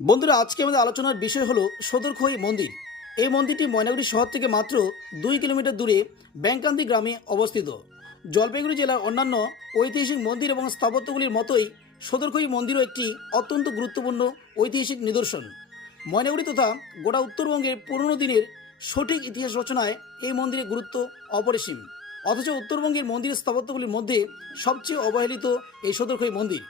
বন্ধুরা, আজকে আমাদের আলোচনার বিষয় হলো সদরখই মন্দির। এই মন্দিরটি ময়নাগুড়ি শহর থেকে মাত্র দুই কিলোমিটার দূরে ব্যাংকান্দি গ্রামে অবস্থিত। জলপাইগুড়ি জেলার অন্যান্য ঐতিহাসিক মন্দির এবং স্থাপত্যগুলির মতোই সদরখই মন্দিরও একটি অত্যন্ত গুরুত্বপূর্ণ ঐতিহাসিক নিদর্শন। ময়নাগুড়ি তথা গোটা উত্তরবঙ্গের পুরনো দিনের সঠিক ইতিহাস রচনায় এই মন্দিরের গুরুত্ব অপরিসীম। অথচ উত্তরবঙ্গের মন্দির স্থাপত্যগুলির মধ্যে সবচেয়ে অবহেলিত এই সদরখই মন্দির।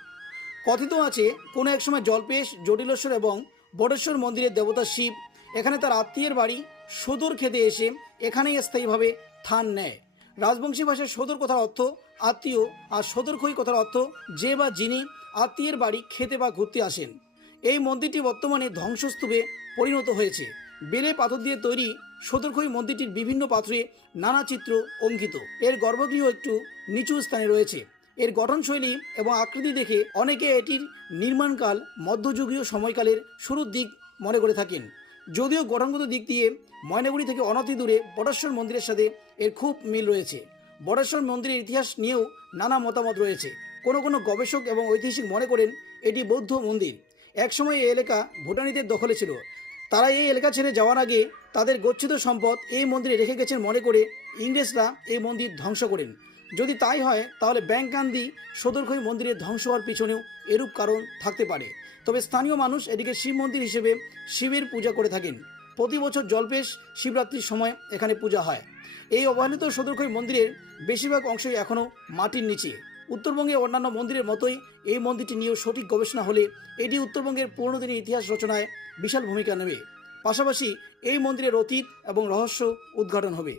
কথিত আছে কোনো এক সময় জলপেশ, জটিলেশ্বর এবং বটেশ্বর মন্দিরের দেবতা শিব। এখানে তার আত্মীয়ের বাড়ি, সদর খেতে এসে এখানেই স্থায়ীভাবে থান নেয়। রাজবংশী ভাষায় সদর কথার অর্থ আত্মীয় আর সদরখই কথার অর্থ যে বা যিনি আত্মীয়ের বাড়ি খেতে বা ঘুরতে আসেন। এই মন্দিরটি বর্তমানে ধ্বংসস্তূপে পরিণত হয়েছে। বেলে পাথর দিয়ে তৈরি সদরখই মন্দিরটির বিভিন্ন পাথরে নানা চিত্র অঙ্কিত। এর গর্ভগৃহ একটু নিচু স্থানে রয়েছে। এর গঠনশৈলী এবং আকৃতি দেখে অনেকে এটির নির্মাণকাল মধ্যযুগীয় সময়কালের শুরুর দিক মনে করে থাকেন। যদিও গঠনগত দিক দিয়ে ময়নাগুড়ি থেকে অনতি দূরে বটেশ্বর মন্দিরের সাথে এর খুব মিল রয়েছে। বটেশ্বর মন্দিরের ইতিহাস নিয়েও নানা মতামত রয়েছে। কোনো কোনো গবেষক এবং ঐতিহাসিক মনে করেন এটি বৌদ্ধ মন্দির। একসময় এই এলাকা ভুটানিদের দখলে ছিল। তারা এই এলাকা ছেড়ে যাওয়ার আগে তাদের গচ্ছিত সম্পদ এই মন্দিরে রেখে গেছেন মনে করে ইংরেজরা এই মন্দির ধ্বংস করেন। যদি তাই হয়, তাহলে ব্যাংকান্দি সদরখই মন্দিরের ধ্বংস হওয়ার পিছনেও এরূপ কারণ থাকতে পারে। তবে স্থানীয় মানুষ এটিকে শিব মন্দির হিসেবে শিবের পূজা করে থাকেন। প্রতি বছর জলপেশ শিবরাত্রির সময় এখানে পূজা হয়। এই অবহেলিত সদরখই মন্দিরের বেশিরভাগ অংশই এখনও মাটির নিচে। উত্তরবঙ্গে অন্যান্য মন্দিরের মতোই এই মন্দিরটি নিয়েও সঠিক গবেষণা হলে এটি উত্তরবঙ্গের পুরনো দিনের ইতিহাস রচনায় বিশাল ভূমিকা নেবে। পাশাপাশি এই মন্দিরের অতীত এবং রহস্য উদ্ঘাটন হবে।